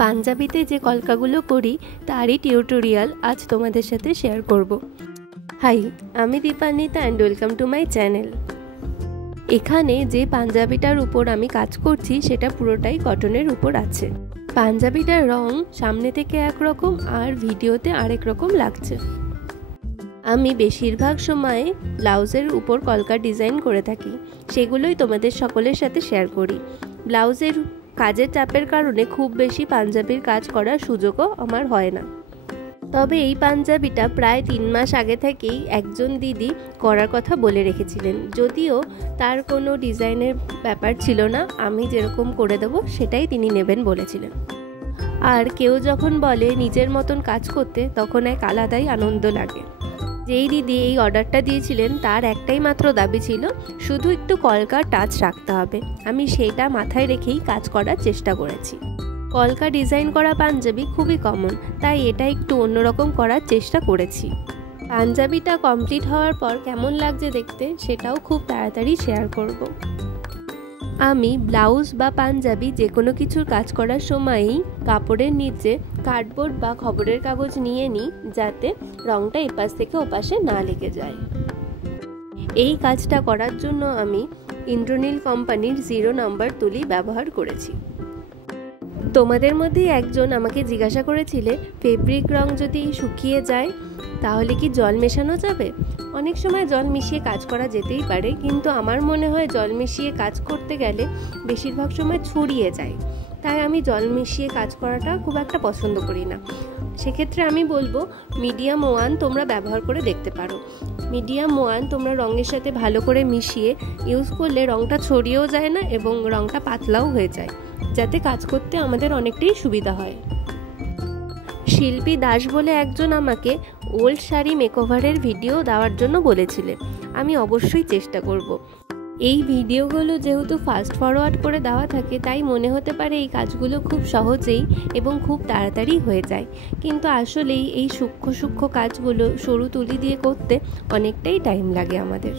পাঞ্জাবিতে যে কলকাগুলো করি তারই টিউটোরিয়াল আজ তোমাদের সাথে শেয়ার করব। হাই, আমি Dipanwita and welcome to my channel. এখানে যে পাঞ্জাবিটার উপর আমি কাজ করছি সেটা পুরোটাই কটনের উপর আছে। পাঞ্জাবিটার রং সামনে থেকে একরকম আর ভিডিওতে আরেক রকম লাগছে। আমি বেশিরভাগ সময়ে ব্লাউজের উপর কলকা ডিজাইন করে থাকি, সেগুলোই তোমাদের সকলের সাথে শেয়ার করি। ব্লাউজের কাজের চাপের কারণে খুব বেশি পাঞ্জাবির কাজ করার সুযোগও আমার হয় না। তবে এই পাঞ্জাবিটা প্রায় 3 মাস আগে থেকেই একজন দিদি করার কথা বলে রেখেছিলেন, যদিও তার কোনো ডিজাইনের ব্যাপার ছিল না, আমি যেরকম করে দেবো সেটাই তিনি নেবেন বলেছিলেন। আর কেউ যখন বলে নিজের মতন কাজ করতে তখন এক আলাদাই আনন্দ লাগে। যেই দিদি এই অর্ডারটা দিয়েছিলেন তার একটাই মাত্র দাবি ছিল, শুধু একটু কলকার টাচ রাখতে হবে। আমি সেইটা মাথায় রেখেই কাজ করার চেষ্টা করেছি। কলকা ডিজাইন করা পাঞ্জাবি খুবই কমন, তাই এটা একটু অন্যরকম করার চেষ্টা করেছি। পাঞ্জাবিটা কমপ্লিট হওয়ার পর কেমন লাগছে দেখতে সেটাও খুব তাড়াতাড়ি শেয়ার করব। আমি ব্লাউজ বা পাঞ্জাবি যে কোনো কিছুর কাজ করার সময়ই কাপড়ের নিচে কার্ডবোর্ড বা খবরের কাগজ নিয়ে নিই, যাতে রংটা এপাশ থেকে ওপাশে না লেগে যায়। এই কাজটা করার জন্য আমি ইন্দ্রনীল কোম্পানির 0 নম্বর তুলি ব্যবহার করেছি। তোমাদের মধ্যে একজন আমাকে জিজ্ঞাসা করেছিলে, ফেব্রিক রং যদি শুকিয়ে যায় তাহলে কি জল মেশানো যাবে? অনেক সময় জল মিশিয়ে কাজ করা যেতেই পারে, কিন্তু আমার মনে হয় জল মিশিয়ে কাজ করতে গেলে বেশিরভাগ সময় ছড়িয়ে যায়, তাই আমি জল মিশিয়ে কাজ করাটা খুব একটা পছন্দ করি না। সেক্ষেত্রে আমি বলবো মিডিয়াম 1 তোমরা ব্যবহার করে দেখতে পারো। মিডিয়াম 1 তোমরা রঙের সাথে ভালো করে মিশিয়ে ইউজ করলে রঙটা ছড়িয়েও যায় না এবং রঙটা পাতলাও হয়ে যায়, যাতে কাজ করতে আমাদের অনেকটাই সুবিধা হয়। শিল্পী দাস বলে একজন আমাকে ওল্ড শাড়ি মেকওভারের ভিডিও দেওয়ার জন্য বলেছিলেন, আমি অবশ্যই চেষ্টা করব। এই ভিডিওগুলো যেহেতু ফাস্ট ফরওয়ার্ড করে দেওয়া থাকে, তাই মনে হতে পারে এই কাজগুলো খুব সহজেই এবং খুব তাড়াতাড়ি হয়ে যায়, কিন্তু আসলেই এই সূক্ষ্ম সূক্ষ্ম কাজগুলো সরু তুলি দিয়ে করতে অনেকটাই টাইম লাগে আমাদের।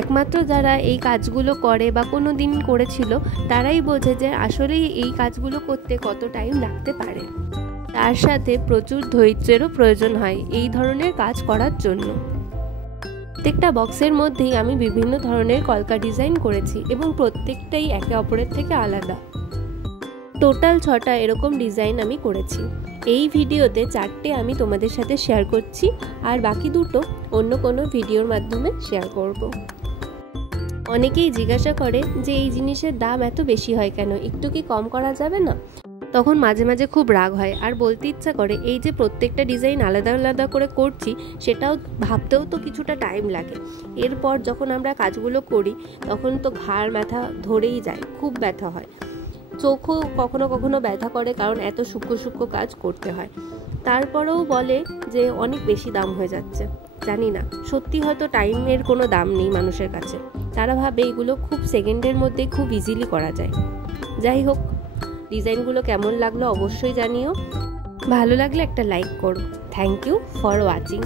একমাত্র যারা এই কাজগুলো করে বা কোনো দিন করেছিল তারাই বোঝে যে আসলেই এই কাজগুলো করতে কত টাইম লাগতে পারে। তার সাথে প্রচুর ধৈর্যেরও প্রয়োজন হয় এই ধরনের কাজ করার জন্য। প্রত্যেকটা বক্সের মধ্যেই আমি বিভিন্ন ধরনের কলকা ডিজাইন করেছি এবং প্রত্যেকটাই একে অপরের থেকে আলাদা। টোটাল 6টা এরকম ডিজাইন আমি করেছি। এই ভিডিওতে 4টে আমি তোমাদের সাথে শেয়ার করছি, আর বাকি 2টো অন্য কোনো ভিডিওর মাধ্যমে শেয়ার করব। অনেকেই জিজ্ঞাসা করে যে এই জিনিসের দাম এত বেশি হয় কেন, একটু কি কম করা যাবে না? তখন মাঝে মাঝে খুব রাগ হয় আর বলতে ইচ্ছা করে এই যে প্রত্যেকটা ডিজাইন আলাদা আলাদা করে করছি সেটাও ভাবতেও তো কিছুটা টাইম লাগে। এরপর যখন আমরা কাজগুলো করি তখন তো ঘাড় ব্যথা ধরেই যায়, খুব ব্যথা হয়, চোখও কখনো কখনো ব্যথা করে, কারণ এত সূক্ষ্ম সূক্ষ্ম কাজ করতে হয়। তারপরেও বলে যে অনেক বেশি দাম হয়ে যাচ্ছে। জানি না, সত্যি হয়তো টাইমের কোনো দাম নেই মানুষের কাছে, তারা ভাবে এগুলো খুব সেকেন্ডের মধ্যে খুব ইজিলি করা যায়। যাই হোক, ডিজাইনগুলো কেমন লাগলো অবশ্যই জানিও। ভালো লাগলে একটা লাইক করো। Thank you for watching.